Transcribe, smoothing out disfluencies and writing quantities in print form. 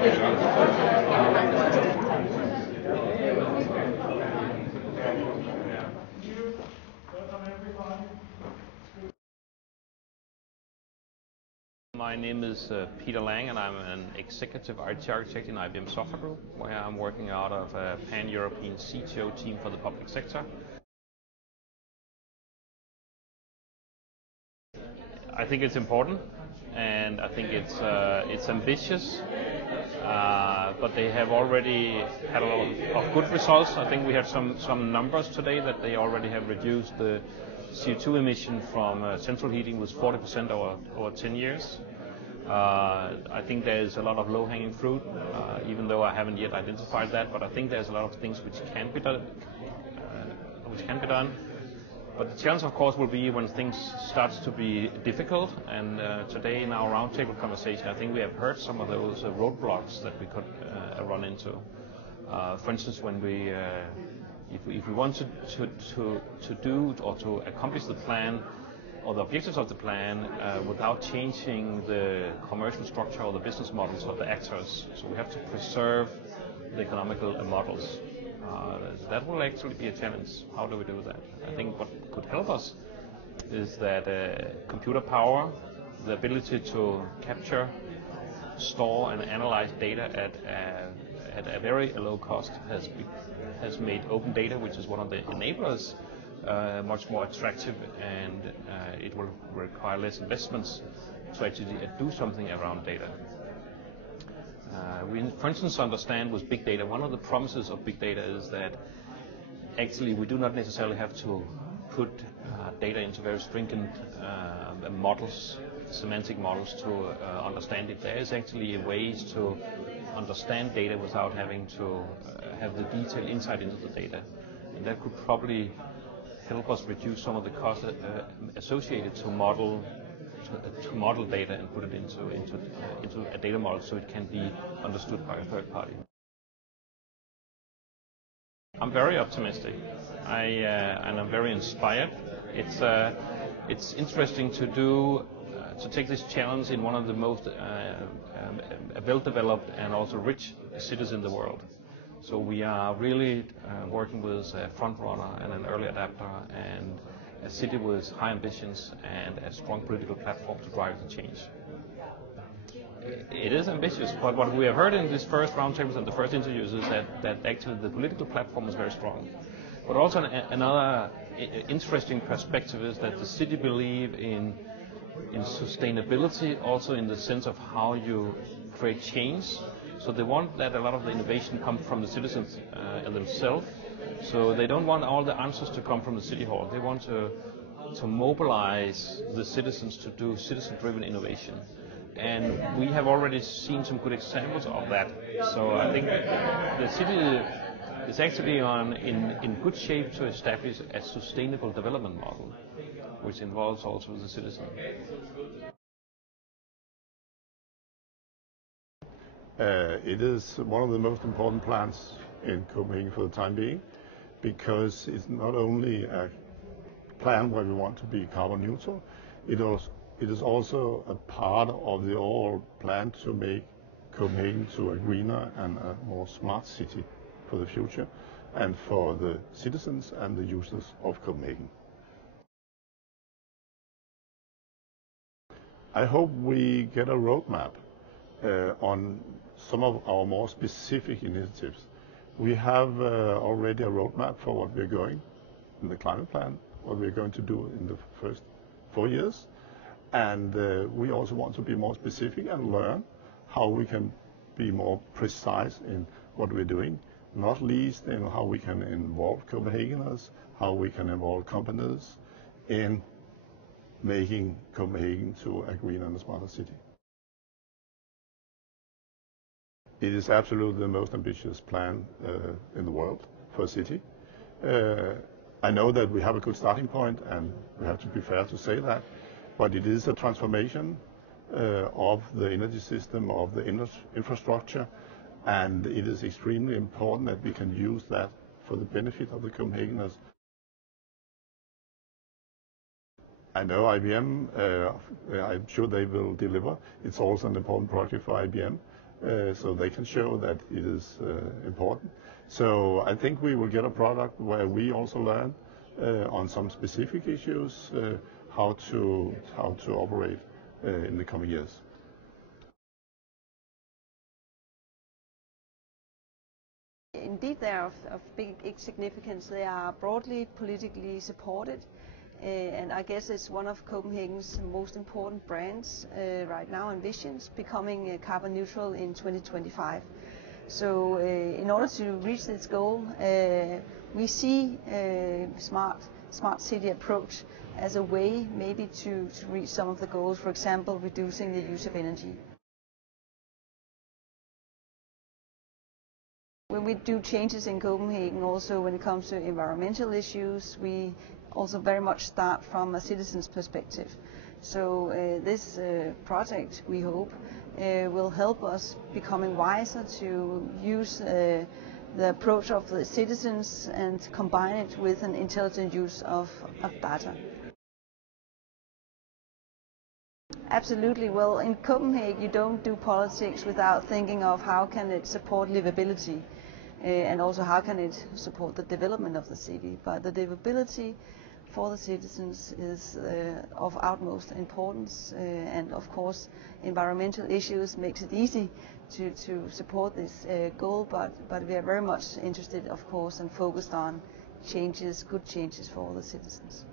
My name is Peter Lang, and I'm an executive IT architect in IBM Software Group, where I'm working out of a pan-European CTO team for the public sector. I think it's important, and I think it's ambitious, but they have already had a lot of good results. I think we had some numbers today that they already have reduced the CO2 emission from central heating with 40% over 10 years. I think there's a lot of low-hanging fruit, even though I haven't yet identified that. But I think there's a lot of things which can be done. But the challenge, of course, will be when things start to be difficult. And today, in our roundtable conversation, I think we have heard some of those roadblocks that we could run into. For instance, when if we want to do or to accomplish the plan, or the objectives of the plan without changing the commercial structure or the business models of the actors. So we have to preserve the economical models. That will actually be a challenge. How do we do that? I think what could help us is that computer power, the ability to capture, store and analyze data at a very low cost has made open data, which is one of the enablers, much more attractive, and it will require less investments to actually do something around data. We, for instance, understand with big data, one of the promises of big data is that actually we do not necessarily have to put data into very stringent models, semantic models to understand it. There is actually ways to understand data without having to have the detailed insight into the data, and that could probably help us reduce some of the costs associated to model data and put it into a data model so it can be understood by a third party. I'm very optimistic. And I'm very inspired. It's interesting to take this challenge in one of the most well-developed and also rich cities in the world. So we are really working with a front runner and an early adapter, and a city with high ambitions and a strong political platform to drive the change. It is ambitious, but what we have heard in these first roundtables and the first interviews is that actually the political platform is very strong. But also another interesting perspective is that the city believe in sustainability, also in the sense of how you create change. So they want that a lot of the innovation comes from the citizens themselves. So they don't want all the answers to come from the city hall. They want to mobilize the citizens to do citizen-driven innovation. And we have already seen some good examples of that. So I think the city is actually in good shape to establish a sustainable development model, which involves also the citizen. It is one of the most important plans in Copenhagen for the time being, because it's not only a plan where we want to be carbon neutral, it is also a part of the overall plan to make Copenhagen to a greener and a more smart city for the future, and for the citizens and the users of Copenhagen. I hope we get a roadmap on some of our more specific initiatives. We have already a roadmap for what we're going in the climate plan, what we're going to do in the first 4 years. And we also want to be more specific and learn how we can be more precise in what we're doing, not least in how we can involve Copenhageners, how we can involve companies in making Copenhagen to a greener and a smarter city. It is absolutely the most ambitious plan in the world for a city. I know that we have a good starting point, and we have to be fair to say that, but it is a transformation of the energy system, of the infrastructure, and it is extremely important that we can use that for the benefit of the Copenhageners. I know IBM, I'm sure they will deliver. It's also an important project for IBM. so they can show that it is important. So I think we will get a product where we also learn on some specific issues how to operate in the coming years. Indeed, they are of big significance. They are broadly politically supported, and I guess it's one of Copenhagen's most important brands right now, and visions becoming carbon neutral in 2025. So in order to reach this goal, we see smart city approach as a way maybe to reach some of the goals, for example, reducing the use of energy. When we do changes in Copenhagen, also when it comes to environmental issues, we also very much start from a citizen's perspective. So this project, we hope, will help us becoming wiser to use the approach of the citizens and combine it with an intelligent use of data. Absolutely. Well, in Copenhagen, you don't do politics without thinking of how can it support livability. And also how can it support the development of the city. But the livability for the citizens is of utmost importance, and of course environmental issues makes it easy to support this goal, but we are very much interested, of course, and focused on changes, good changes for all the citizens.